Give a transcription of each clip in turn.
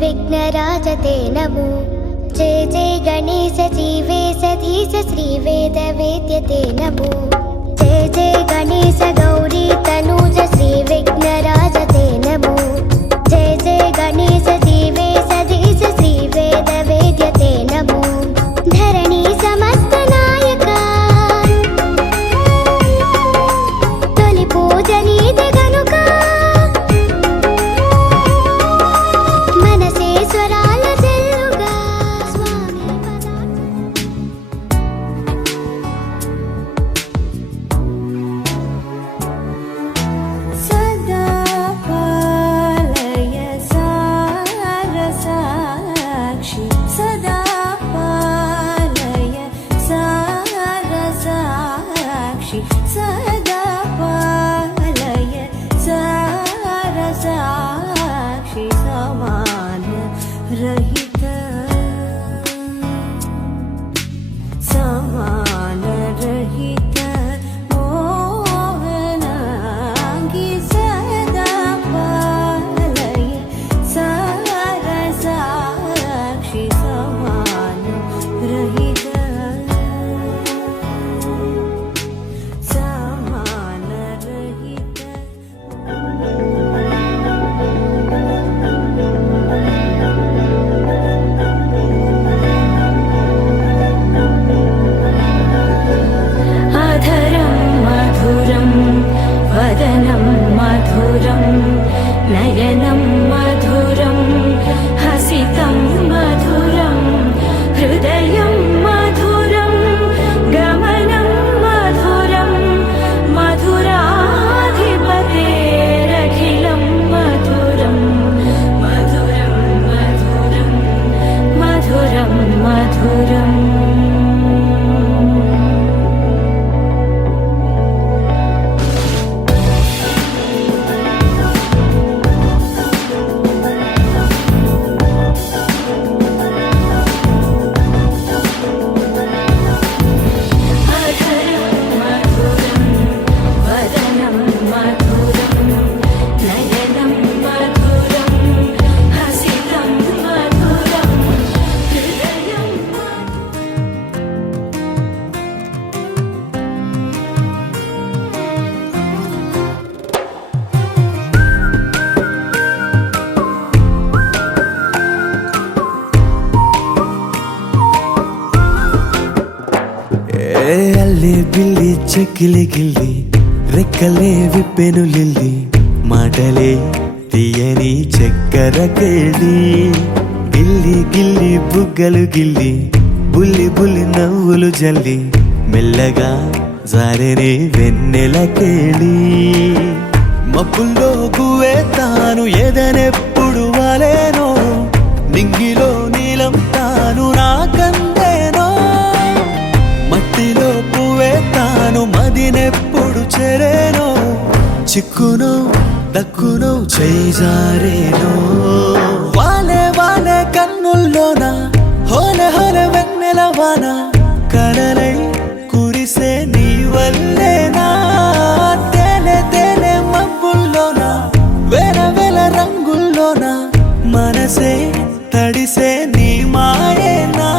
विघ्नराजते नमो। जय जय गणेश जीवेश धीश श्रीवेदवेद्यते नमो। जय जय गणेश गौरी तनूज श्रीविघ्नराजते नमो। जय जय गणेश जीवेश धीश श्रीवेदवेद्यते नमो। धरणी समस्त नायका तोलि पूजनीति गनुक मनसे स्वराल जल्लुगा स्वामी सदा पालय सारसाक्षि सदा पालय सारसाक्षि सदा पालय सारसाक्षि समान रहित समान रहित मोहनांगी सदा पालय सारसाक्षि समान रहित समान रहित अधरं मधुरं वदनं मधुरं नयनं मधुरं हसितं मधुरं हृदयं मधुरं गमनं मधुरं मधुराधिपतेरखिलं मधुरं मधुरं मधुरं मधुरं मधुरम् अधरं मधुरं वदनं मधुरं नयनं मधुरं हसितं मधुरं हृदयं అల్లి బిల్లి చెక్కిలి గిల్లి రెక్కలే విప్పెను లిల్లి మాటలే తీయని చక్కెర కేళి గిల్లి గిల్లి బుగ్గలు గిల్లి బుల్లి బుల్లి నవ్వులు జల్లి మెల్లగా జారెనే వెన్నెల కేళి మబ్బుల్లో గువే తాను ఎదనెప్పుడు వాలేనో నింగిలో నీలం తాను నాకందేనో మట్టిలో పువ్వే తాను మదినెప్పుడు చెరేనో చిక్కునో దక్కునో చేజారేనో వాలే వాలే కన్నుల్లోన హోలే హోలే వెన్నెల వాన కడలై కురిసే నీ వల్లేనా తేలే తేలే మబ్బుల్లోన వేల వేల రంగుల్లోన మనసే తడిసే నీ మాయేనా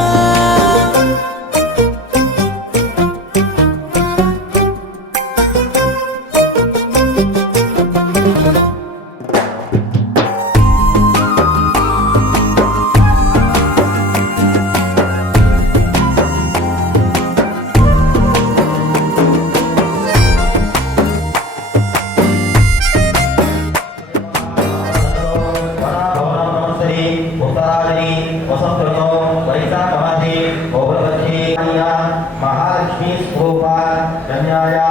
महालक्ष्मी स्वरूपा कन्याया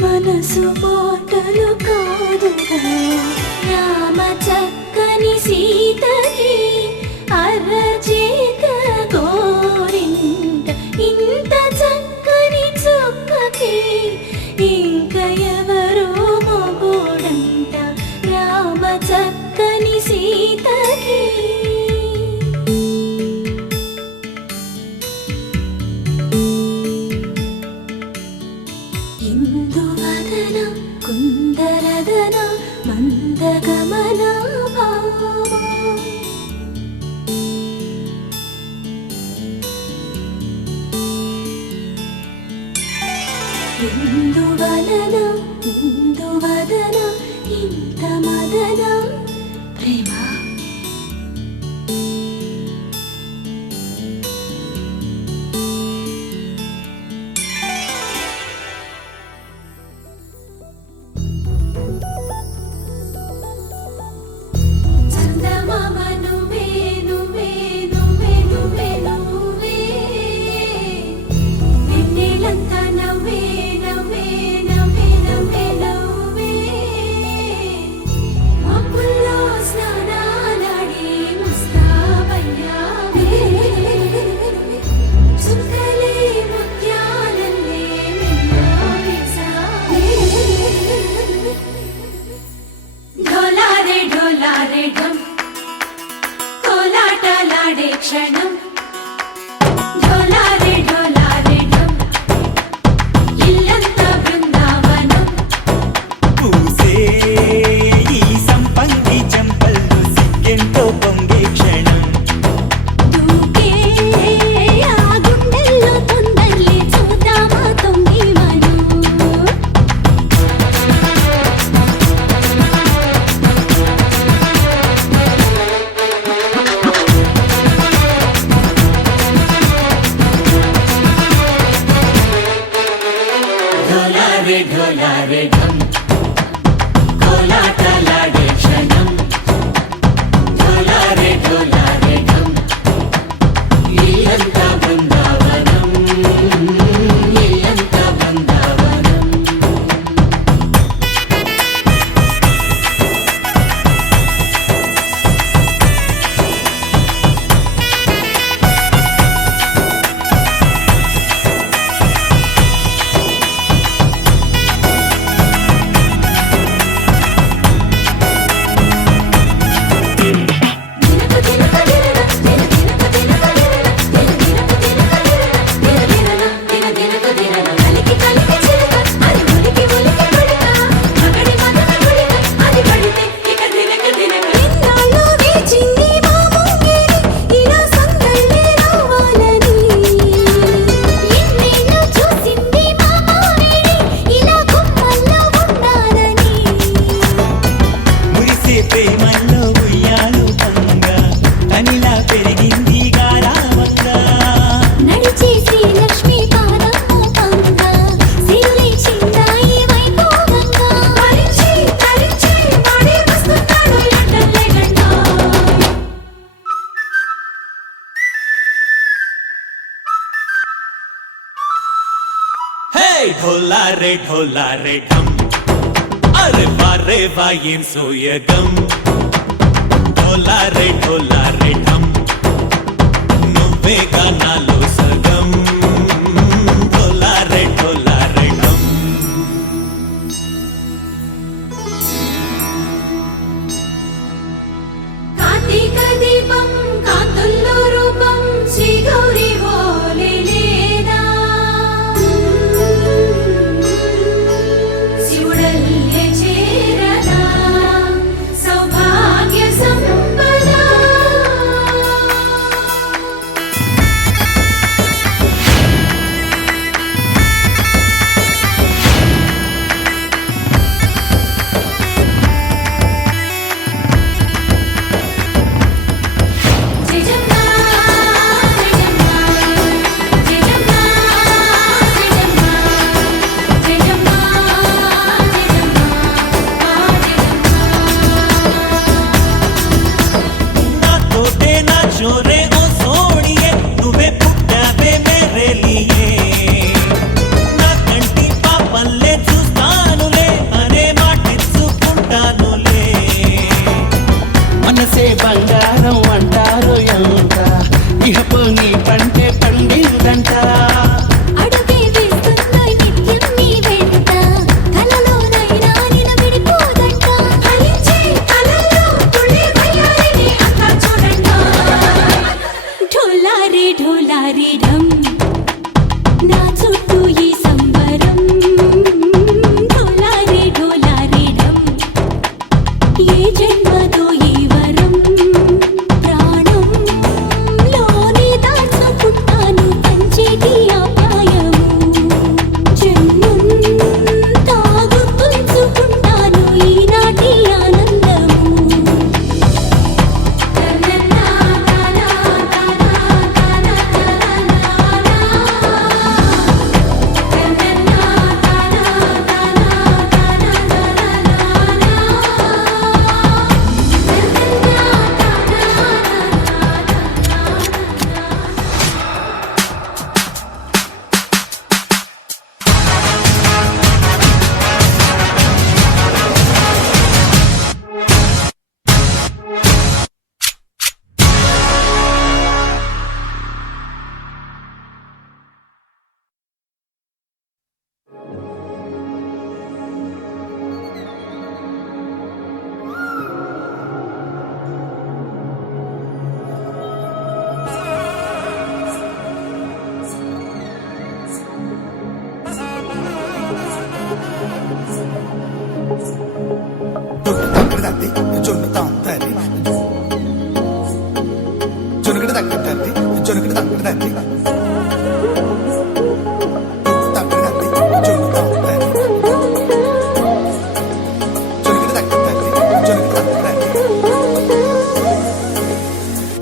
మనసు మాటలు కాదుగా రామ చక్కని సీతకి అరచేత గోరింట ఇంత చక్కని చుక్కకి ఇంక ఎవరు మొగుడంట రామ చక్కని సీతకి ఇందువదన కుందరదన మందగమన భావ ఎందువలన ఇందువదన ఇంత మదన ప్రేమ చందమామ నువ్వే నువ్వే నువ్వే నువ్వే నువ్వే వెన్నెలంతా నవ్వే నవ్వే నవ్వే నవ్వే నవ్వే మబ్బుల్లో స్నానాలాడి ముస్తాబయ్యావే చుక్కలే ముత్యాలల్లే మెన్నావేశావే ఢోలారే ఢోలారే ఢం కోలాటలాడే క్షణం ఢోలారే ఢోలారే ఢం ఇల్లంతా బృందావనం పూసే ఈ సంపంగి చెంపల్లో సిగ్గెంతో పొంగే క్షణం దూకే ఆ గుండెల్లో తొందరలే చూద్దామా తొంగి మనం ఢోలారే ఢోలారే ఢం కోలాటలాడే క్షణం ఢోలారే ఢోలారే ఢం ఇల్లంతా బృందావనం ఇల్లంతా బృందావనం దినకు దినక దినన దిన దినకు దినక దినన దిన దినకు దినన కలికి కలికి చిలక అది ఉలికి ఉలికి కొడక మగడి మదన గుడిక అది పడితే ఇక దినక దినక ఇన్నాళ్ళు వేచింది మా ముంగిడి ఇలా సందళ్ళే రావాలని ఎన్నేళ్ళు చూసింది మా మావేడి ఇలా గుమ్మల్లో ఉండాలని మురిసే ప్రేమల్లో ఉయ్యాలు పంగా తనిలా పెరిగింది గారావంగా నడిచే శ్రీలక్ష్మి పాదం మోపంగా సిరులే చిందాయి వైభోగంగా తరించి తరించి వాడే వస్తున్నాడు లండన్ లెగండా హే ఢోలారే ఢోలారే ఢం అరే వారే వాయేం సోయగం ఢోలారే ఢోలారే ఢం నువ్వే గానాలో సగం ఢోలారే ఢోలారే ఢం కార్తీక దీపం కాంతుల్లో రూపం శ్రీ గౌరీ ఓలే లేదా శివుడల్లే చేరదా సౌభాగ్య సంపద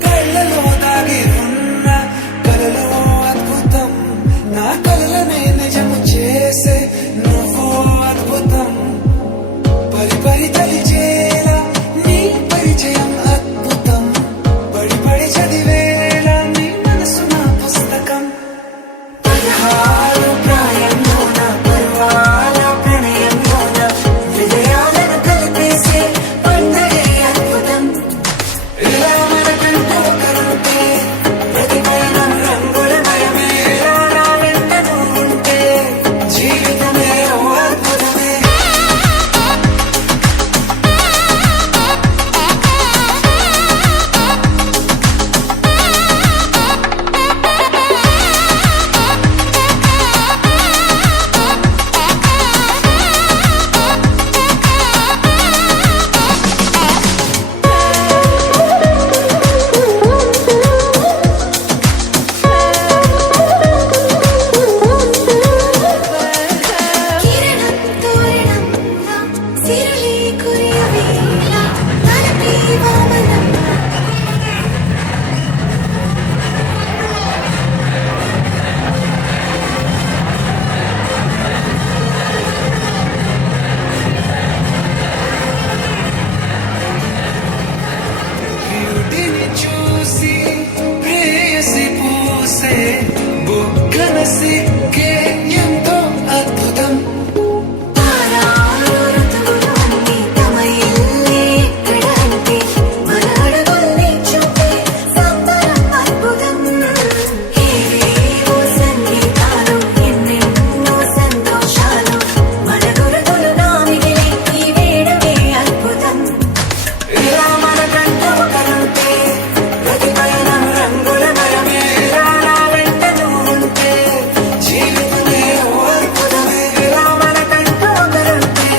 కళ్ళలో దాగి ఉన్న కలలో అద్భుతం నా కలలనే నిజము చేసే నువ్వు అద్భుతం పరి పరి తలిచేలా నీ పరిచయం అద్భుతం పడి పడి చదివేలా నీ మనసు నా పుస్తకం పదహారు ప్రాయంలోన పర్వాల ప్రణయంలోన విజయాలను కలిపేసే పండగే అద్భుతం ఇలా మనకంటూ ఒకరుంటే ప్రతి పయనం రంగులమయమే ఇలా నా వెంట నువ్వుంటే జీవితమే ఓ అద్భుతమే కిరణం తోరణంలా సిరులే కురియవేళ తలపై వామనం బ్యూటీని చూసి ప్రేయసి పూసే బుగ్గన సిగ్గే ఎంతో అద్భుతం తారాలు ఋతువులు అన్నీ తమ ఇల్లే ఎక్కడ అంటే మన అడుగుల్ని చూపే సంబరం అద్భుతం ఏవేవో సంగీతాలు ఎన్నెన్నో సంతోషాలు మన గురుతులుగా మిగిలే ఈ వేడుకే అద్భుతం ఇలా మనకంటూ ఒకరుంటే ప్రతి పయనం రంగులమయమే ఇలా నా వెంట నువ్వుంటే జీవితమే ఓ అద్భుతమే ఇలా మనకంటూ ఒకరుంటే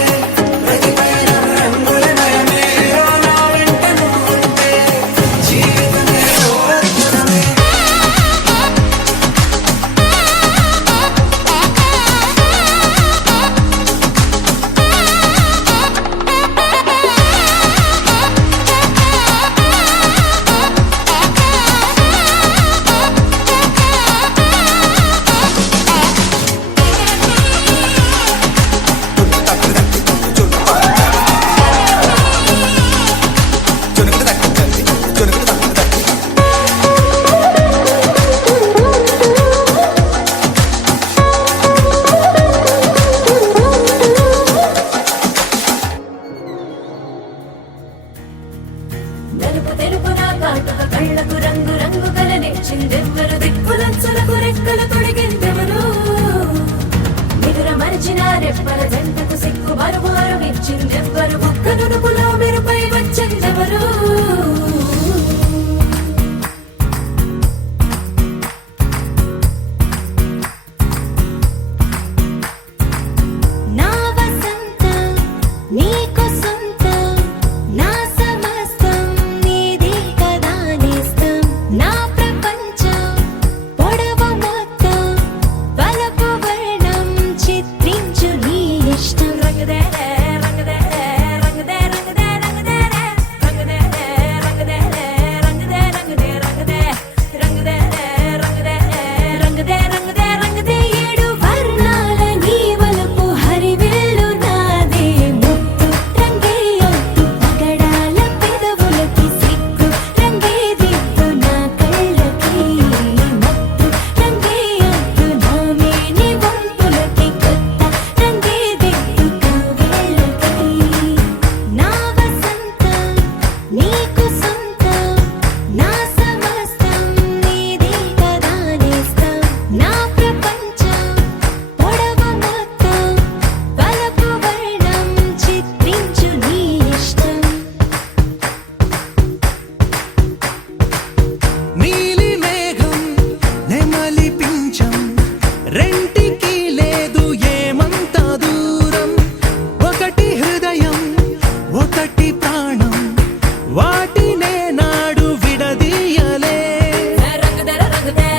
ప్రతి పయనం రంగులమయమే ఇలా నా వెంట నువ్వుంటే జీవితమే ఓ అద్భుతమే నలుపు తెలుపున కాటుక కళ్ళకు రంగు రంగు కలనిచ్చిందెవ్వరు దిక్కులంచులకు రెక్కలు తొడిగిందెవరు నిదుర మరిచిన రెప్పల జంటకు సిక్కు మరుమారు ఇచ్చిందెవ్వరు ఒక్క నునుపులో మెరుపై వచ్చిందెవరు నా వసంతం నీకు సొంతం నా సమస్తం నీది కదా నేస్తం నా ప్రపంచం పొడవు మొత్తం వలపు వర్ణం చిత్రించు నీ ఇష్టం రంగదే రంగదే రంగదే రంగదే రంగదే రంగదే రంగదే రంగదే రంగదే రంగదే రంగదే రంగదే రంగదే రంగదే రంగదే ఏడు వర్ణాల నీ వలపు హరివిల్లు నాదే ముత్తు రంగే ఒట్టు పగడాల పెదవులకి సిగ్గు రంగే దిద్దు నా కళ్ళకి ముత్తు రంగే ఒట్టు నా మేని వంపులకి కొత్త రంగే దిద్దు కవ్వేళ్ళకి నా వసంతం నీకు సొంతం నా సమస్తం నీది కదా నేస్తం నా ప్రపంచం పొడవు మొత్తం వలపు వర్ణం చిత్రించు నీ ఇష్టం నీలి మేఘం నెమలి పించం రెంటికి లేదు ఏమంత దూరం ఒకటి హృదయం ఒకటి ప్రాణం వాటినే నాడు విడదీయలే రంగదే రంగదే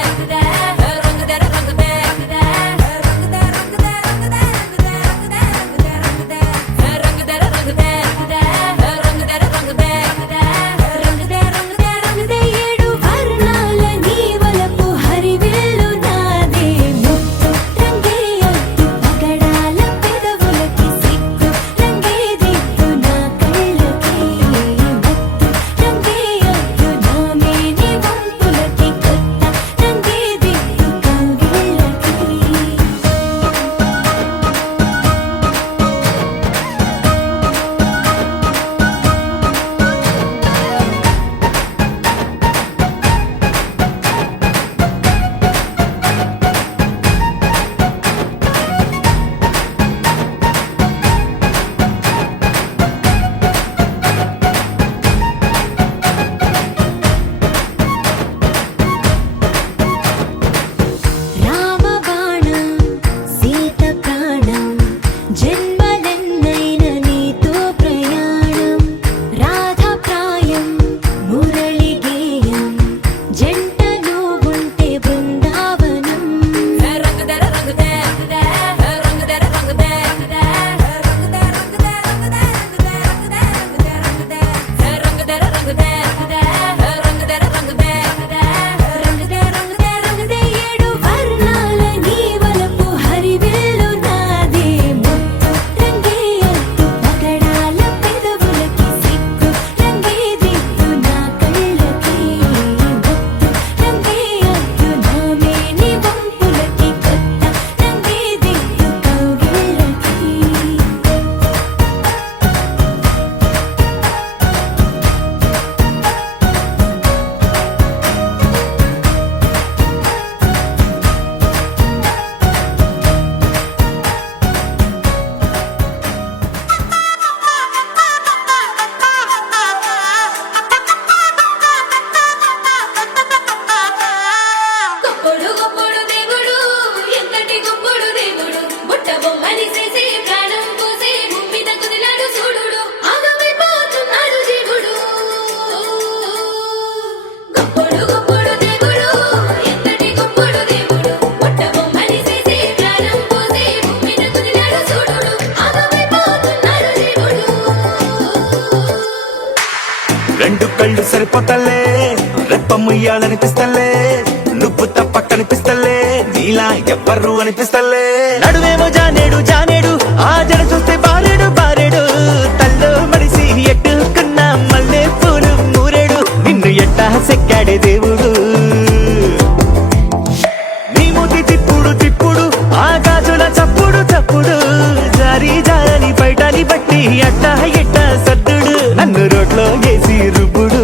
సరిపోతలే రెప్పముయ్యాలనిపిస్తలే నువ్వు తప్ప కనిపిస్తలే నీలా ఎవ్వరు అనిపిస్తలే నడువేమో జానేడు జానేడు ఆ జడ చూస్తే బారేడు బారేడు తల్లో మడిసి ఎట్టుకున్న మల్లె పూలు మూరేడు నిన్ను ఎట్టా సెక్కాడే దేవుడు నీ మూతి తిప్పుడు తిప్పుడు ఆ గాజుల చప్పుడు చప్పుడు జారి జారని బయటని బట్టి అట్టా ఎట్ట సద్దుడు నన్ను రోడ్లో వేసి రుబ్బుడు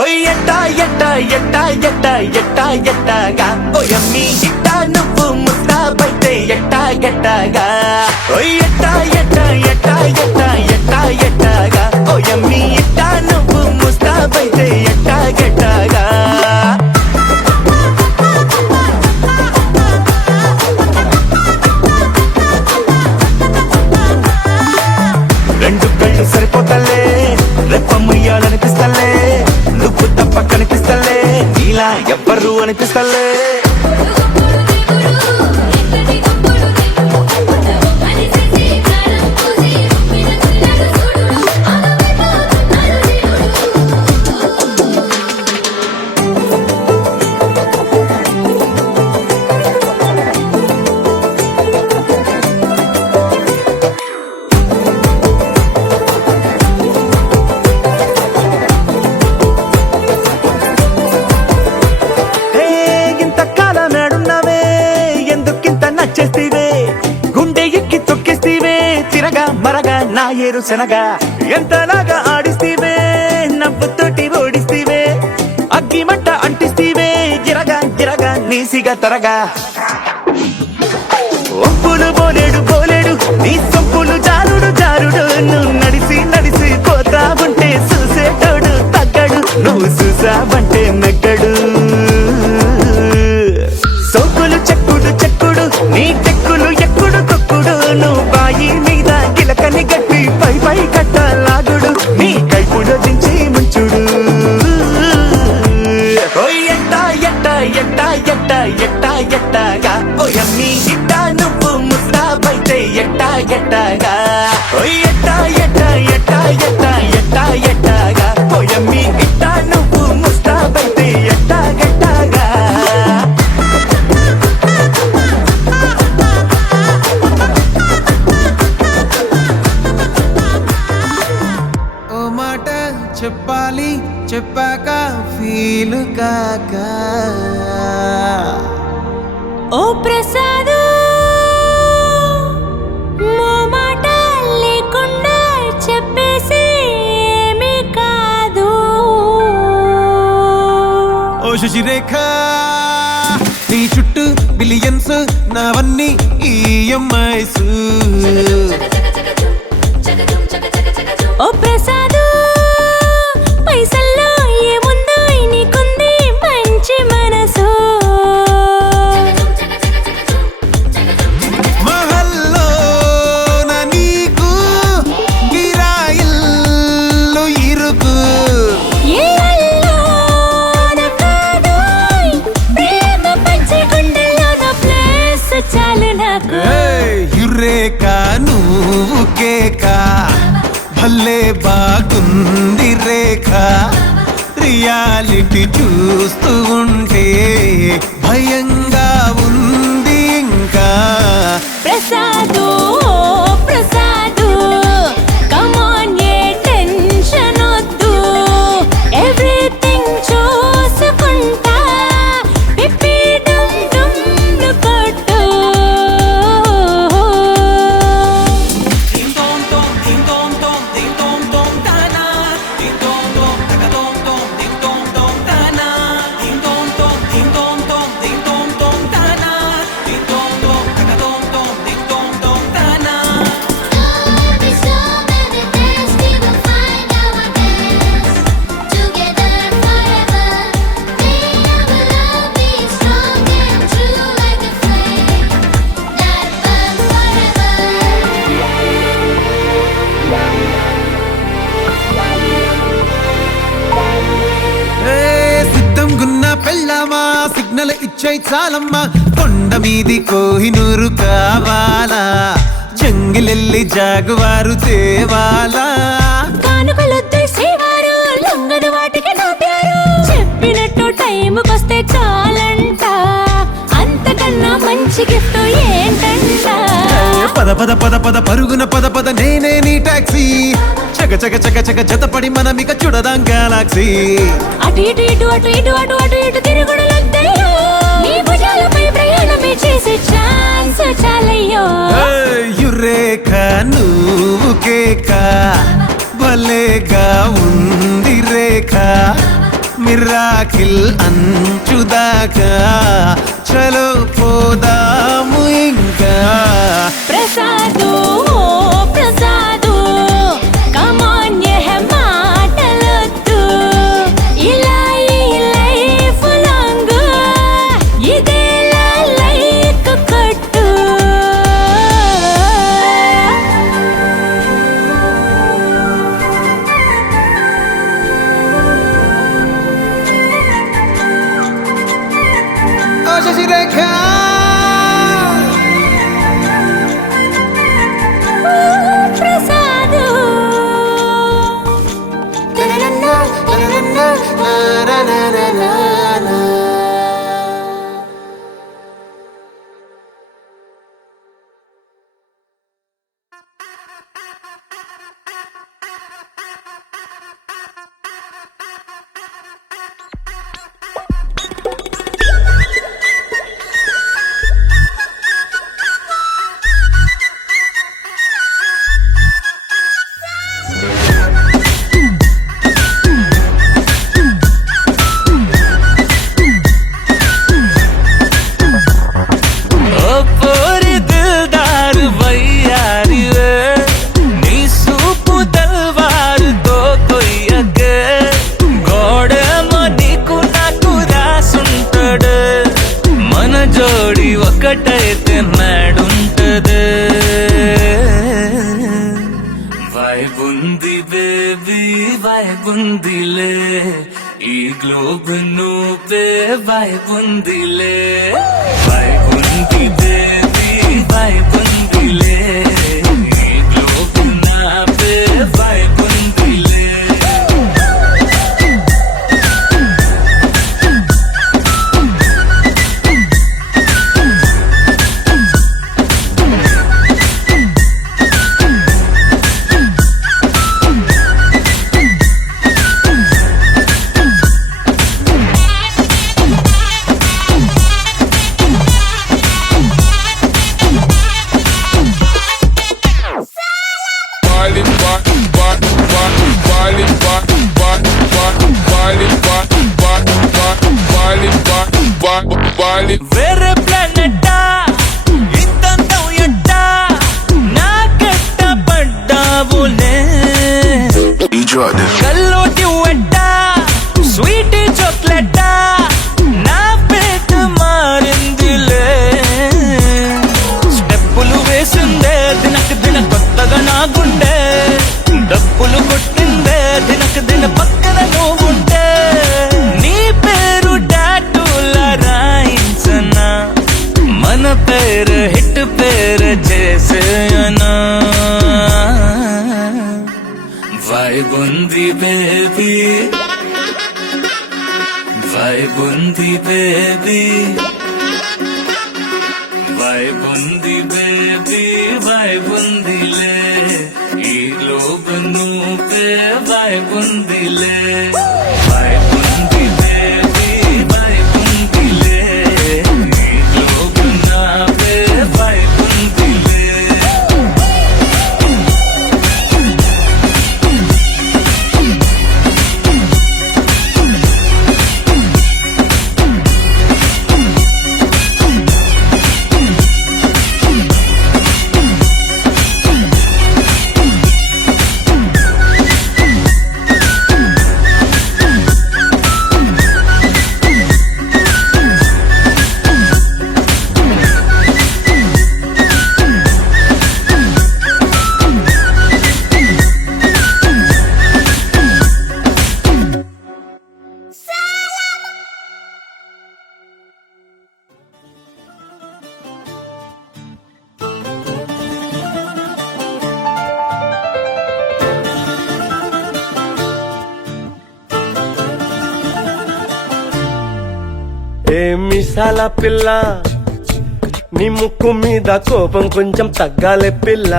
ఓయ్ ఎట్టా ఎట్టా ఎట్టా ఎట్టా ఎట్టా ఎట్టాగా ఓయమ్మి ఇట్టా నువ్వు ముస్తాబైతే ఎట్టా ఎట్టాగా ఓయ్ ఎట్టా ఎట్టా ఎట్టా ఎట్టా ఎట్టా ఎట్టాగా ఓయమ్మి ఇట్టా నువ్వు ముస్తాబైతే ఎట్టా ఎట్టాగా రెండు కళ్ళు సరిపోతలే రెప్పముయ్యాలనిపిస్తలే నువ్వు తప్ప కనిపిస్తలే నీలా ఎవ్వరు అనిపిస్తలే నచ్చేస్తీవే గుండె ఎక్కి తొక్కేస్తీవే తిరగా మరగా నా ఏరు శనగా ఎంతలాగా ఆడిస్తీవే నవ్వుతోటి ఓడిస్తీవే అగ్గి మంట అంటిస్తీవే గిరగా గిరగా నీసిగా తరగా ఒప్పులు బోలేడు బోలేడు నీ సొప్పులు జారుడు జారుడు నువ్వు నడిసి నడిసి పోతా ఉంటే చూసేటోడు తగ్గడు నువ్వు చూసావంటే మెగ్గడు సోకులు చెక్కుడు చెక్కుడు నీ చెక్కులు ఎక్కుడు కొక్కుడు నువ్వు బాయి మీద గిలకని గట్టి పై పై కట్ట లాగుడు నీ కైపుడు దించి ముంచుడు ఓయ్ ఎట్టా ఎట్టా ఎట్టా ఎట్టా ఎట్టా ఎట్టాగా ఓయమ్మి ఇట్టా నువ్వు ముస్తాబైతే ఎట్టా ఎట్టాగా ఓయ్ ఎట్టా ఎట్టా ఎట్టా ఎట్టా ఎట్టా ఎట్టాగా ఓయమ్మి ఇట్టా నువ్వు ముస్తాబైతే ఎట్టా ఎట్టాగా చెప్పాలి చెప్పాక ఫీలు కాక ఓ ప్రసాదు మాట లేకుండా చెప్పేసి ఏమీ కాదు ఓ శశిరేఖ నీ చుట్టూ బిలియన్స్ నావన్నీ ఈఎంఐస్ ఓ ప్రసాదు పైసల్లో ఏముందో నీకుంది మంచి మనసు మహల్లో నా నీకు గిరాయిల్లు ఇరుకు ఏ అల్లోన కాదు ప్రేమ పంచి గుండెల్లో ప్లేస్ చాలు నాకు యురేక నువ్వు కేక భలే బాగుంది రేఖ రియాలిటీ చూస్తూ ఉంటే భయంగా ఉంది ఇంకా ప్రసాదు ప్రసాదు కమాన్ ఏ టెన్షన్ వద్దు ఎవ్రీథింగ్ చూసుకుంటా పిప్పి డుమ్ డుమ్ కొట్టు పెళ్ళామా సిగ్నల్ ఇచ్చే చాలమ్మా కొండ మీది కోహినూరు కావాలా జంగిలెల్లి జాగువారు తేవాలా కానుకలొద్దు శ్రీవారు ఉంటే చాలంట, అంతకన్నా మంచి గిఫ్ట్ ఏంటంట. పద పద పద పద పరుగున పద పద నేనే నీ టాక్సీ, చక చక చక చక జతపడి మనమిక చూడదాం గెలాక్సీ. అటు ఇటు ఇటు అటు ఇటు అటు అటు ఇటు తిరుగుడులొద్దయ్యో, నీ భుజాలపై ప్రయాణమే చేసే ఛాన్స్ చాలయ్యో. యురేఖ నువ్వు కేక భలేగా ఉంది రేఖ, మిరాకిల్ అంచుదాకా చలో పోదాము ఇంకా. ప్రసాదు ఓ ప్రసాదు, కమాన్ యహ మాటలొద్దు, ఇలా ఈ లైఫ్ లాంగ్ ఇదేలా లైక్ కొట్టు. శశిరేఖ ప్రసాదు ఓ పోరి దిల్దారు వయ్యారివే, నీ సూపు తల్వారుతో కొయ్యకే, గోడేమో నీకు నాకు రాసుంటాడు, మన జోడి ఒకటైతే మేడుంటది. వైబుంది బేబీ వైబుందిలే, ఈ గ్లోబ్ నువ్వే వైబుందిలే. వైబుంది బేబీ వైబుందిలే, ఈ గ్లోబ్ నావే వైబుందిలే. వేరే ప్లానెట్టా ఇంతంతం ఎట్టా నాకెట్ట పడ్డావులే, కల్లోటి వెట్టా స్వీట్ చాక్లెట్టా నా పేట మారిందిలే. స్టెప్పులు వేసిందే దినకు దిన కొత్తగా నా గుండె, డప్పులు కొట్టిందే దినకు దిన పక్కన నువ్వుంటే, నీ పేరు టాటూల రాయించనా, మన పేరు హిట్ పేరు చేసేయనా. వైబుంది బేబీ వైబుంది బేబీ వైబుంది బేబీ వైబుందిలే, ఈ గ్లోబ్ నువ్వే వైబుందిలే. వైబుంది బేబీ వైబుందిలే, ఈ గ్లోబ్ నావే వైబుందిలే. మీసాల పిల్ల నీ ముక్కు మీద కోపం కొంచెం తగ్గాలే పిల్ల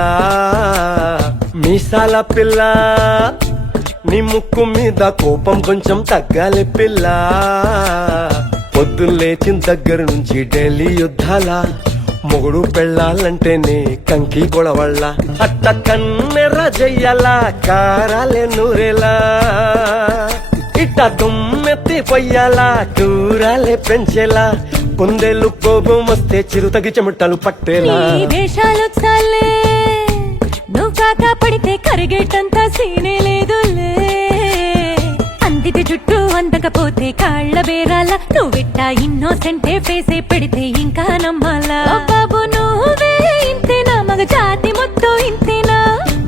మీసాల పిల్ల నీ ముక్కు మీద కోపం కొంచెం తగ్గాలే పిల్ల పొద్దున్న లేచిన దగ్గర నుంచి ఢిల్లీ యుద్ధాల మొగుడు పెళ్ళాలంటేనే కంకి గొడవళ్ళ అట్ట కన్నెర్ర జయ్యాల కారాలే నూరేలా ఇట్ట దుమ్మెత్తి పొయ్యాలా కూరాలే పెంచేలా కొందేళ్ళు కోపం వస్తే చిరుతగి చెమటలు పట్టేలా నీ వేషాలు చాలే నువ్వు కాక పడితే కరిగేటంత సీనే లేదులే అందితే జుట్టు అందకపోతే కాళ్ళ బేరాల నువ్విట్టా ఇన్నోసెంటే ఫేసే పెడితే ఇంకా నమ్మాలా ఓ బాబు నువ్వే ఇంతేనా మగ జాతి మొత్తం ఇంతేనా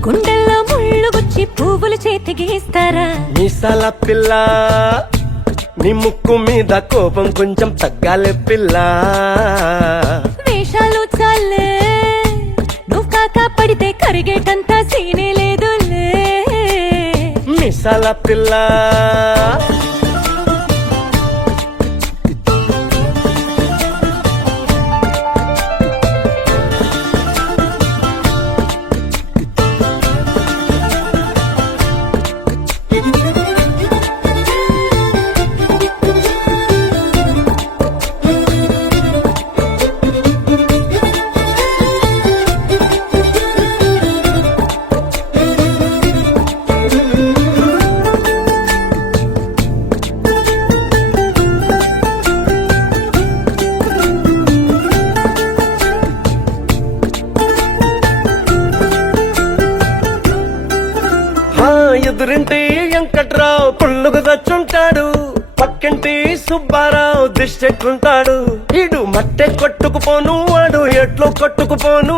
గుండెల్లో ముళ్ళు గుచ్చి పువ్వులు చేతికి ఇస్తారా మీసాల పిల్ల నీ ముక్కు మీద కోపం కొంచెం తగ్గాలే పిల్ల వేషాలు చాలే నువ్వు కాక పడితే కరిగేటంత సీనే లేదులే మీసాల పిల్ల ఎదురింటి వెంకట్రావు పుల్లుగు దచ్చుంటాడు పక్కింటి సుబ్బారావు దిష్టెక్కుంటాడు ఇడు మట్టె కొట్టుకుపోను వాడు ఎట్లో కొట్టుకుపోను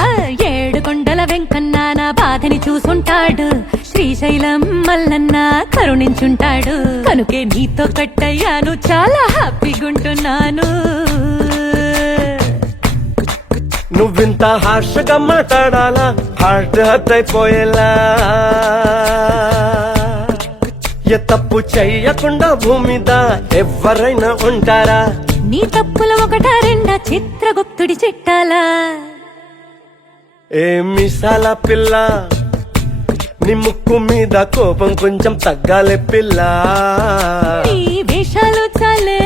ఆ ఏడు కొండల వెంకన్న నా బాధని చూసుంటాడు శ్రీశైలం మల్లన్న కరుణించుంటాడు కనుకే నీతో కట్టయ్యాను చాలా హ్యాపీగుంటున్నాను నువ్వింత హార్షగా మాట్లాడాలా హార్ట్ హర్ట్ అయిపోయేలా ఏ తప్పు చెయ్యకుండా భూమిద ఎవరైనా ఉంటారా నీ తప్పుల ఒకటా రెండా చిత్రగుప్తుడి చిట్టాలా ఏ మీసాల పిల్ల నీ ముక్కు మీద కోపం కొంచెం తగ్గాలే పిల్ల నీ వేషాలు చాలే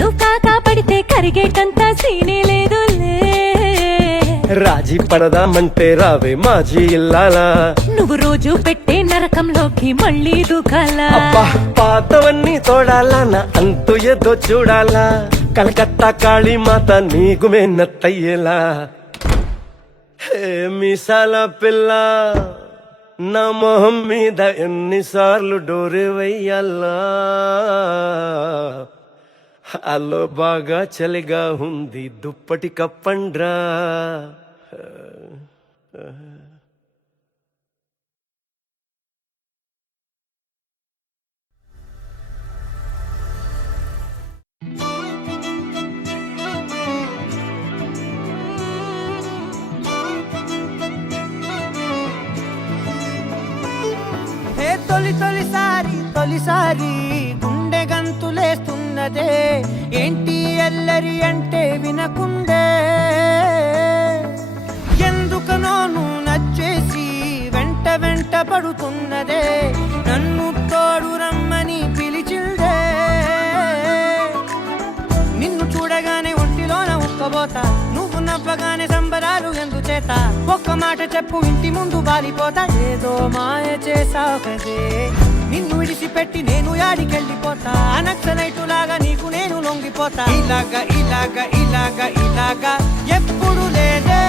నువ్వు కాకా పడితే కరిగేటంత సీనే లేదులే రాజీ పడదామంటే రావే మాజీ ఇల్లాలా నువ్వు రోజు పెట్టే నరకంలోకి మళ్ళీ దూకాలా అబ్బా పాతవన్నీ తోడాలా నా అంతు ఏదో చూడాలా కలకత్తా కాళీమాత నీకు మెన్నత్తయ్యేలా హే మీసాల పిల్ల నా మొహం మీద ఎన్నిసార్లు డోరే వెయ్యాలా అల్లో బాగా చలిగా ఉంది దుప్పటి కప్పండ్రా హే తొలిసారి గుండె గంతులేస్తున్నదే ఏంటి ఎల్లరి అంటే వినకుండే ఎందుకనోను నచ్చేసి వెంట పడుతున్నదే నన్ను తోడు రమ్మని పిలిచిందే నిన్ను చూడగానే ఒంటిలోన ఉక్కబోతా నువ్వు నవ్వగానే సంబరాలు ఎందుచేత ఒక్క మాట చెప్పు ఇంటి ముందు బాలిపోతా ఏదో మాయ చేసావదే నిన్ను విడిచిపెట్టి నేను యాడికెళ్ళిపోతా నక్సలైటులాగా నీకు నేను లొంగిపోతా ఇలాగా ఎప్పుడు లేదే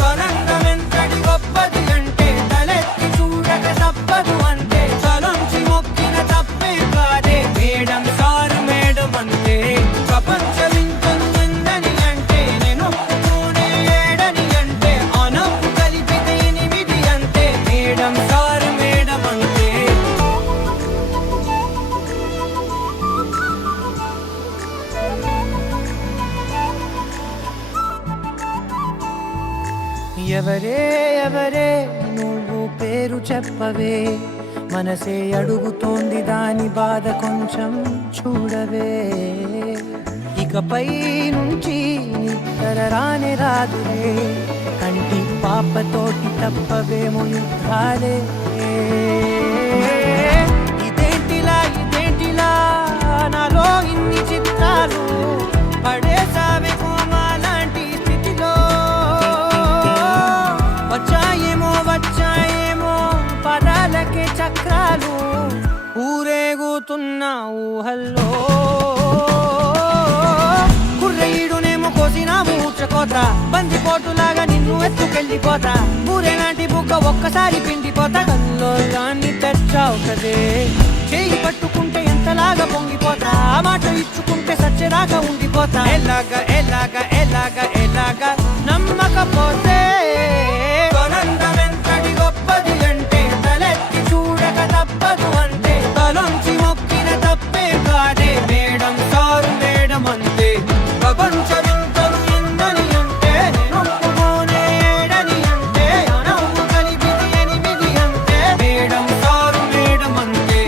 తొలంగమెంతటి గొప్పది అంటే తలెత్తి చూడక తప్పదు అంటే తలొంచి మొక్కిన తప్పే కాదే మేడం సారు మేడం అంటే ప్రపంచం ఇంకొందని అంటే నేను ఒప్పుకోనే ఏడని అంటే అనప్పు కలిపితే 8 అంటే మేడం సారు మేడం అంటే ఎవరే నువ్వు పేరు చెప్పవే మనసే అడుగుతోంది దాని బాధ కొంచెం చూడవే ఇకపై నుంచి నిద్ర రానే రాదులే కంటి పాపతోటి తప్పవేమో యుద్ధాలే ఇదేంటిలా నాలో ఇన్ని చిత్రాలు పడేసావే కోమా లాంటి స్థితిలో వచ్చాయేమో పదాలకే చక్రాలు ఊరేగుతున్న ఊహల్లో కుర్రయ్యుడునేమో కోసిన మూర్చకోత బందిపోటులాగా నిన్ను ఎత్తుకెళ్ళిపోతా ఊరేలాంటి బుగ్గ ఒక్కసారి పిండిపోతా కల్లోలాన్ని తెచ్చావు కదే చేయి పట్టుకుంటే ఎంతలాగా పొంగిపోతా మాట ఇచ్చుకుంటే సచ్చేదాకా ఉండిపోతా ఎలాగా నమ్మకపోతే కొనందమెంతటి గొప్పది అంటే తలెత్తి చూడక తప్పదు అంటే తలొంచి మొక్కిన తప్పే కాదే మేడం సారు మేడం అంతే ప్రపంచమింతలు ఎందని అంటే నొప్పుకోనేడని అంటే నవ్వు కలిపిది 8 అంతే మేడం సారు మేడం అంతే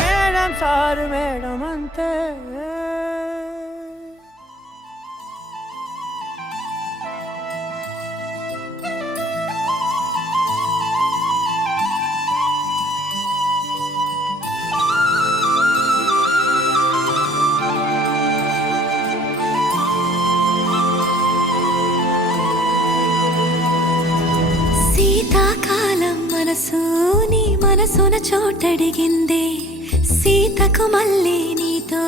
మేడం సారు మేడం అంతే శీతాకాలం మనసు నీ మనసున చోటడిగిందే సీతకు మళ్ళీ నీతో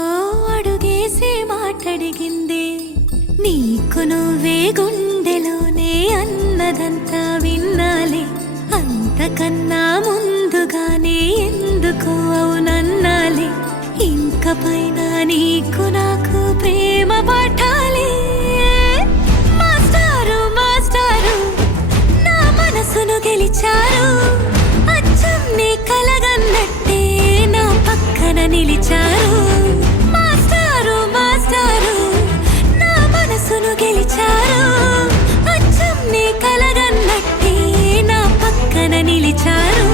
అడుగేసి మాటడిగిందే నీకు నువ్వే గుండెలోనే అన్నదంతా విన్నాలే అంతకన్నా ముందుగానే ఎందుకు అవునన్నాలే ఇంక పైన నీకు నాకు ప్రేమ పాఠాలే మాస్టారు నా మనసును గెలిచారు అచ్చం నీ కలగన్నట్టే నా పక్కన నిలిచారు మాస్టారు నా మనసును గెలిచారు అచ్చం నీ కలగన్నట్టే నా పక్కన నిలిచారు